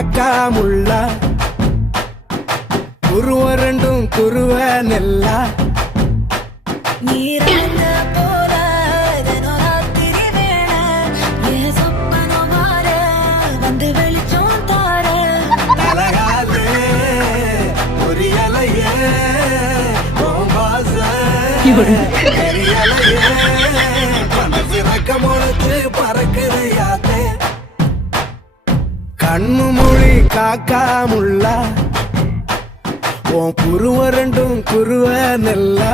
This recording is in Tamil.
காக்கா முள்ளா குருவ ரெண்டும் குருவ நெல்லா நீரங்க போல தினராத்திரி வேள என் சொப்பனோ மாற வந்து வெளிச்சம் தார தலகாலே ஒரு இலையே முளைச்சு பறக்குது யாத்தே கண்ணு மொழி காக்கா முள்ளா உன் குருவ ரெண்டும் குருவ நெல்லா